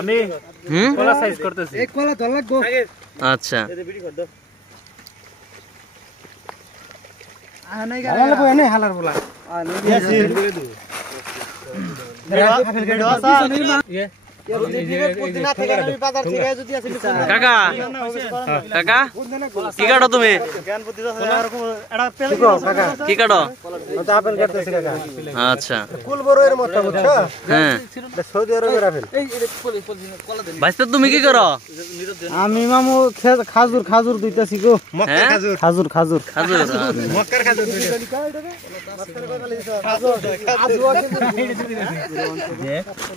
আমি কলা সাইজ করতেছি এক কলা ধর লাগবো আচ্ছা আনাই গালা লাগবো এনে হালার বলা ইয়াসির কাকা কাকা কি কাটো তুমি কি কাটো আপেল কাটতেছি কাকা আচ্ছা কুল বড়ের মতো বুঝছো হ্যাঁ সৌদি আরবের আপেল ভাইস্তে তুমি কি করো আমি মামু খাজুর খাজুর দুইতাছি গো হ্যাঁ খাজুর খাজুর খাজুর মক্কার খাজুর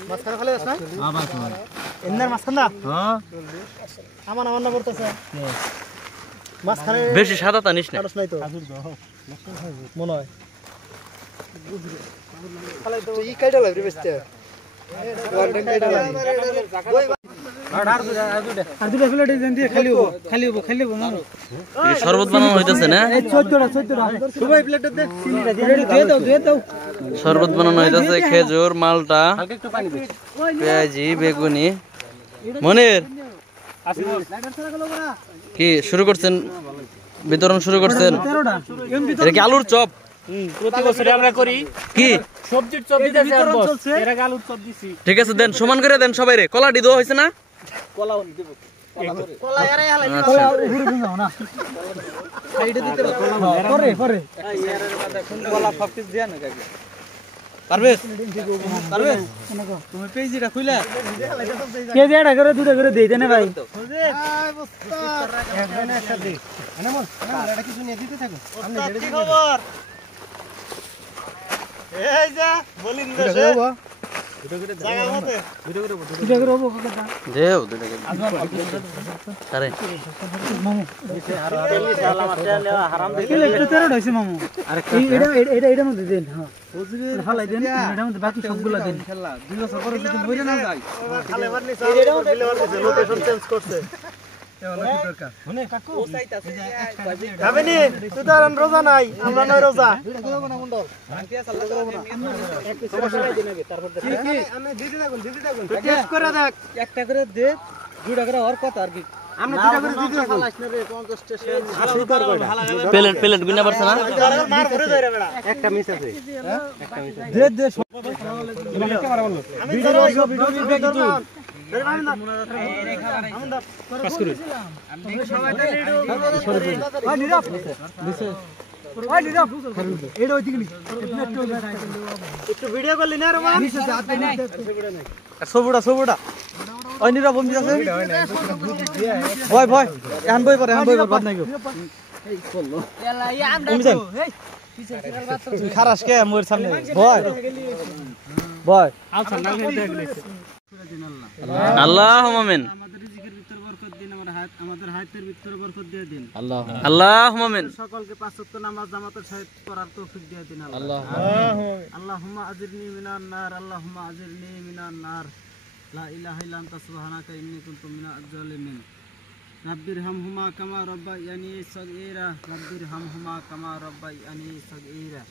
মাছখানা খালে আছে এন্নার মাছখানা হ্যাঁ আমার আমার না পড়তেছে মাছখানে বেশি সাদা টানিস না কাটছ নাই তো খাজুর দাও মনে হয় খালাই তো ই কাইটা লাগবে বেস্তে ওয়ান্ডেন কাইটা লাগবে আর দুটা প্লেট দেন দিয়ে খালি হবো মামু এই শরবত বানানো হইতাছে না এই 14টা সবাই প্লেট দে চিনিটা দিয়ে দাও শরবত বানানো হইতাছে খেজুর মালটা হালকা একটু পানি দে পেঁয়াজি বেগুনি মনির কি শুরু করছেন বিতরণ শুরু করছেন 13টা এটা কি আলুর চপ প্রতি বছর আমরা করি কি সবজির চপ দিতেছি আর বস এর আগে আলুর চপ দিছি ঠিক আছে দেন সমান করে দেন সবাই রে কলাটি দেওয়া হয়েছে না কলাও দেব কলা এরাই হালাই আচ্ছা। কলা ঘুরে ঘুমাও না এইটা দিতে পরে কলা ফকিস দিয়া না কাকে পারবে তুমি পেজিটা খুইলা পেজি এটা করে দুটো করে দেই দেনে ভাই একজনে একটা দে মানে মন এটা কিছু নিয়ে দিতে থাকো সামনে ছেড়ে দিতে খবর এই যা বলিন দেশে জায়গা মতে দুটো করে হবো কাকা দেও দুটো করে আরে মামু হারাম কিলো একটু 13 হইছে মামু আরে এটা মধ্যে দেন হ্যাঁ হালাই দেন এটার মধ্যে বাকি সবগুলা দেন খেলা 2 বছর পরে যদি বইরা না যায় খালে মারনি লোকেশন চেঞ্জ করছে রোজা নাই আমরা নয় রোজা একটা করে দে 2টা করে আর কত আর কি আমরা 2টা করে দিতে থাকো প্লেট প্লেট গুনা পারছ না মার ভরে ধরে বেড়া একটা মিস আছে একটা মিস আছে দে দে ক্যামেরা বললো ভিডিও পাস করে একটু ভিডিও করলি না রমান সবুড়া ওই নিরা বন্ধু আছে ভয় ভয় এখন বই পড়ে বাদ নাই গো তুই খারাস কে মোর সামনে ভয় ভয় আল্লাহুম্মা আমিন আমাদের রিজিকের ভিতর বরকত দিন আমাদের হায়াতের ভিতর বরকত দিয়ে দিন আল্লাহুম্মা আমিন সকলকে 5 ওয়াক্ত নামাজ জামাতের সহিত পড়ার তৌফিক দিয়ে দিন আল্লাহুম্মা আজিরনি মিনান নার আল্লাহুম্মা আজিরনি মিনান নার লা ইলাহা ইল্লা আনতা সুবহানাকা ইন্নী কুনতু মিনাজ জালিমিন রাব্বিরহামহুমা কামা রাব্বায়ানি সগীরা রাব্বিরহামহুমা কামা রাব্বায়ানি সগীরা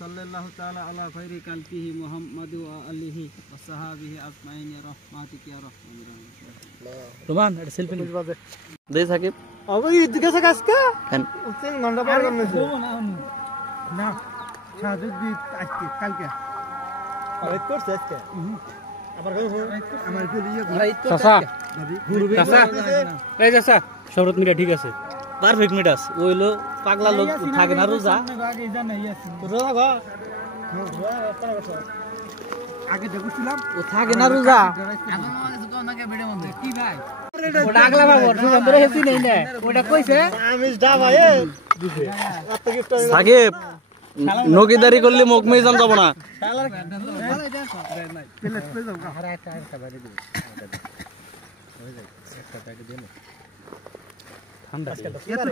সাল্লাল্লাহু তাআলা আলা খাইরি কালকিহি মুহাম্মাদু ওয়া আলিহি ওয়া সাহাবিহি আজমাইন রাহমাতিকা ইয়া রাহমানুর রাহিম রোমান এটা সেলফি নিতে বাজে দেই সাকিব ওই দিকে কাজকা কেন 3 ঘন্টা পর করতেছে না সাজু দি আজকে কালকে রাইট করছে আজকে আবার আমার গলিয়ে চাচা চাচা এই চাচা শরবত মিটা ঠিক আছে পারফেক্ট মিটাস ওইলো পাগলা লোক থাকে না রোজা রোজা গো আগে দেখছিলাম ও থাকে না রোজা ওটা আগলা বাবু রোজা ধরে হেসি নেই না ওটা কইছে আমি দা ভাই দিছে এত গিফট সাকিব নকিদারি করলে মুখ মেজান যাব না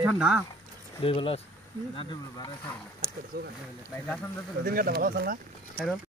ঠান্ডা দুই বেলা দিন কাটা ভালো আছে না